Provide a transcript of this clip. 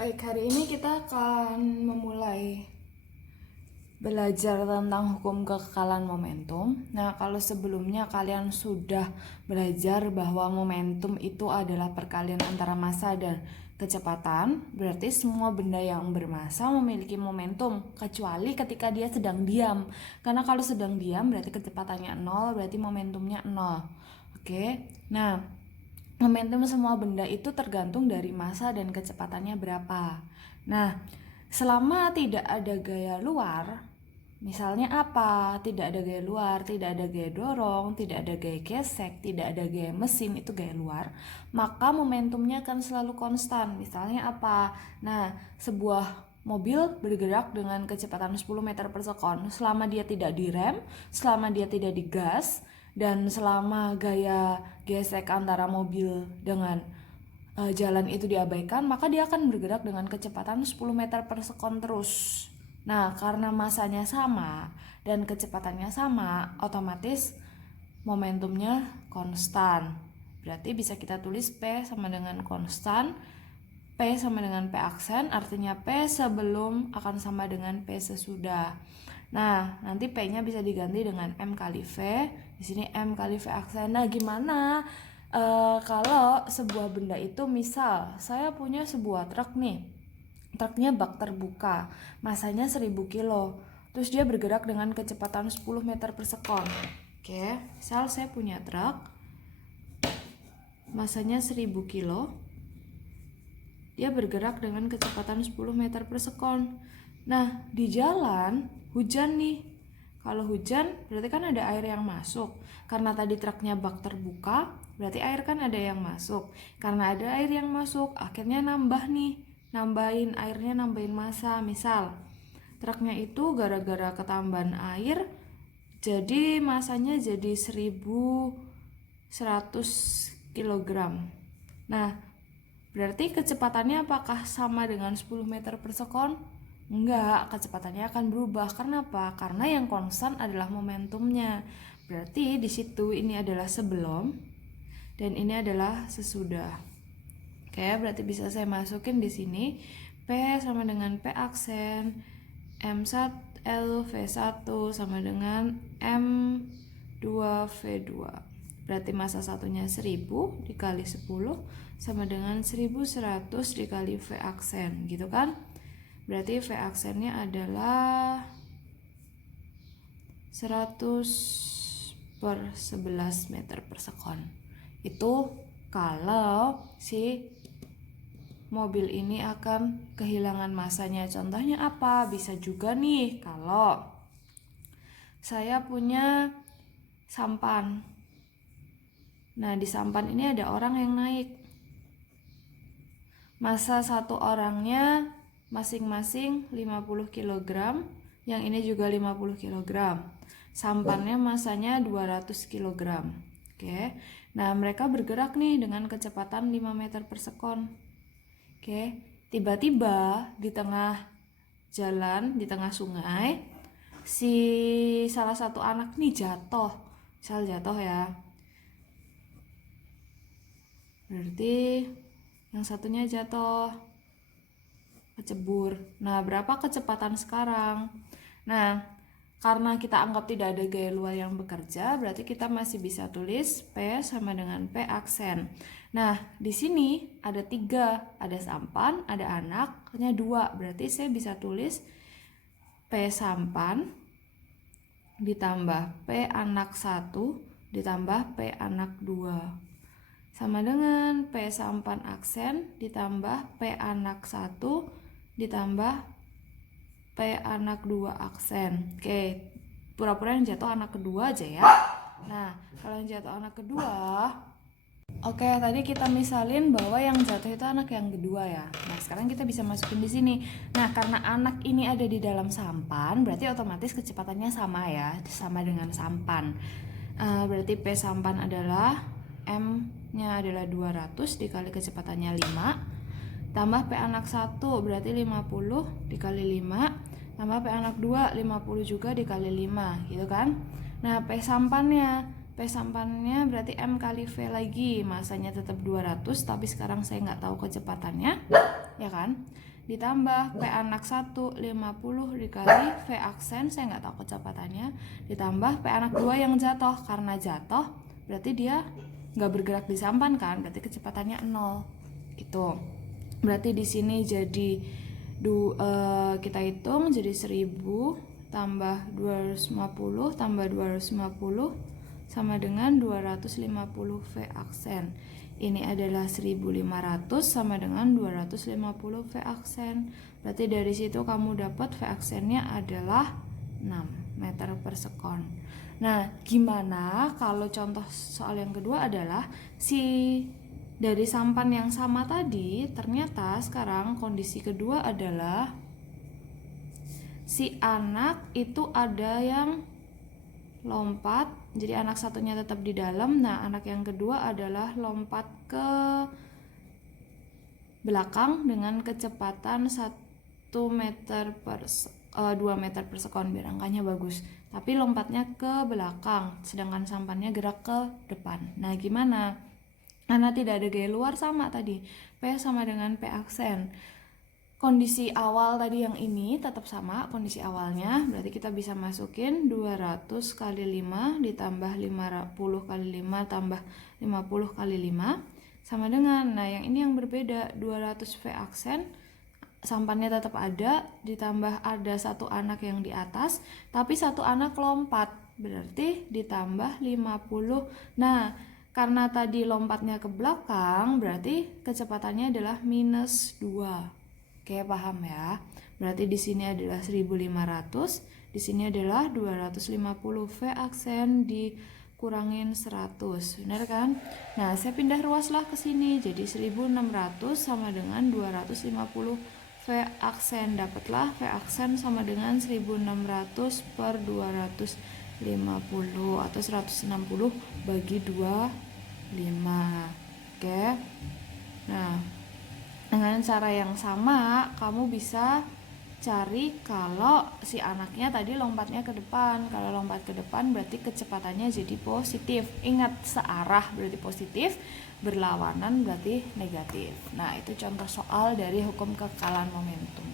Baik, hari ini kita akan memulai belajar tentang hukum kekekalan momentum. Nah, kalau sebelumnya kalian sudah belajar bahwa momentum itu adalah perkalian antara massa dan kecepatan, berarti semua benda yang bermassa memiliki momentum, kecuali ketika dia sedang diam. Karena kalau sedang diam berarti kecepatannya 0, berarti momentumnya 0. Oke, nah momentum semua benda itu tergantung dari massa dan kecepatannya berapa. Nah, selama tidak ada gaya luar, misalnya apa? Tidak ada gaya luar, tidak ada gaya dorong, tidak ada gaya gesek, tidak ada gaya mesin, itu gaya luar, maka momentumnya akan selalu konstan. Misalnya apa? Nah, sebuah mobil bergerak dengan kecepatan 10 meter per sekon. Selama dia tidak direm, selama dia tidak digas, dan selama gaya gesek antara mobil dengan jalan itu diabaikan, maka dia akan bergerak dengan kecepatan 10 meter per sekon terus. Nah, karena masanya sama dan kecepatannya sama, otomatis momentumnya konstan. Berarti bisa kita tulis P sama dengan konstan, P sama dengan P aksen, artinya P sebelum akan sama dengan P sesudah. Nah, nanti P-nya bisa diganti dengan M kali V. Di sini M kali V aksen. Nah, gimana kalau sebuah benda itu, misal saya punya sebuah truk nih. Truknya bak terbuka, masanya 1000 kilo. Terus dia bergerak dengan kecepatan 10 meter per sekon. Oke, misal saya punya truk, masanya 1000 kilo. Dia bergerak dengan kecepatan 10 meter per sekon. Nah, di jalan hujan nih. Kalau hujan berarti kan ada air yang masuk. Karena tadi truknya bak terbuka, berarti air kan ada yang masuk. Karena ada air yang masuk, akhirnya nambah nih. Nambahin airnya, nambahin massa. Misal, truknya itu gara-gara ketambahan air, jadi massanya jadi 1100 kg. Nah, berarti kecepatannya apakah sama dengan 10 meter per sekon? Enggak, kecepatannya akan berubah. Karena apa? Karena yang konstan adalah momentumnya. Berarti di situ ini adalah sebelum dan ini adalah sesudah. Oke, berarti bisa saya masukin di sini P sama dengan P aksen, M1 LV1 sama dengan M2V2. Berarti massa satunya 1000 dikali 10 sama dengan 1100 dikali V aksen, gitu kan? Berarti V aksennya adalah 100 per 11 meter per sekon. Itu kalau si mobil ini akan kehilangan massanya. Contohnya apa? Bisa juga nih kalau saya punya sampan. Nah, di sampan ini ada orang yang naik. Massa satu orangnya masing-masing 50 kg, yang ini juga 50 kg. Sampannya massanya 200 kg. Oke. Nah, mereka bergerak nih dengan kecepatan 5 meter per sekon. Oke. Tiba-tiba di tengah jalan, di tengah sungai, si salah satu anak nih jatuh. Misal jatuh ya. Berarti yang satunya jatuh, kecebur. Nah, berapa kecepatan sekarang? Nah, karena kita anggap tidak ada gaya luar yang bekerja, berarti kita masih bisa tulis P sama dengan P aksen. Nah, di sini ada 3, ada sampan, ada anaknya 2. Berarti saya bisa tulis P sampan ditambah P anak 1 ditambah P anak 2. Sama dengan P sampan aksen ditambah P anak 1 ditambah P anak 2 aksen. Oke, pura-pura yang jatuh anak kedua aja ya. Nah, kalau yang jatuh anak kedua, oke, tadi kita misalin bahwa yang jatuh itu anak yang kedua ya. Nah, sekarang kita bisa masukin di sini. Nah, karena anak ini ada di dalam sampan, berarti otomatis kecepatannya sama ya, sama dengan sampan. Berarti P sampan adalah M-nya adalah 200 dikali kecepatannya 5 tambah P anak 1 berarti 50 dikali 5 tambah P anak 2 50 juga dikali 5, gitu kan? Nah, P sampannya berarti M kali V lagi, masanya tetap 200 tapi sekarang saya nggak tahu kecepatannya, ya kan? ditambah P anak 1 50 dikali V aksen, saya nggak tahu kecepatannya, ditambah P anak 2 yang jatuh. Karena jatuh berarti dia nggak bergerak di sampan kan, berarti kecepatannya 0. Itu berarti di sini jadi kita hitung jadi 1000 tambah 250 tambah 250 sama dengan 250 V aksen. Ini adalah 1500 sama dengan 250 V aksen. Berarti dari situ kamu dapat V aksennya adalah 6 meter per sekon. Nah, gimana kalau contoh soal yang kedua adalah dari sampan yang sama tadi, ternyata sekarang kondisi kedua adalah si anak itu ada yang lompat, jadi anak satunya tetap di dalam. Nah, anak yang kedua adalah lompat ke belakang dengan kecepatan 2 meter per sekon, biar angkanya bagus. Tapi lompatnya ke belakang, sedangkan sampannya gerak ke depan. Nah, gimana? Karena tidak ada gaya luar sama tadi, P sama dengan P aksen. Kondisi awal tadi yang ini tetap sama kondisi awalnya, berarti kita bisa masukin 200 kali 5 ditambah 50 kali 5 tambah 50 kali 5 sama dengan, nah yang ini yang berbeda, 200 V aksen, sampannya tetap ada, ditambah ada satu anak yang di atas, tapi satu anak lompat, berarti ditambah 50. Nah, karena tadi lompatnya ke belakang, berarti kecepatannya adalah minus 2. Oke, paham ya? Berarti di sini adalah 1500, di sini adalah 250 V aksen dikurangin 100. Benar kan? Nah, saya pindah ruaslah ke sini. Jadi 1600 sama dengan 250 V aksen. Dapatlah V aksen sama dengan 1600 per 250 atau 160 bagi 25. Oke. Nah, dengan cara yang sama, kamu bisa cari kalau si anaknya tadi lompatnya ke depan. Kalau lompat ke depan berarti kecepatannya jadi positif. Ingat, searah berarti positif, berlawanan berarti negatif. Nah, itu contoh soal dari hukum kekekalan momentum.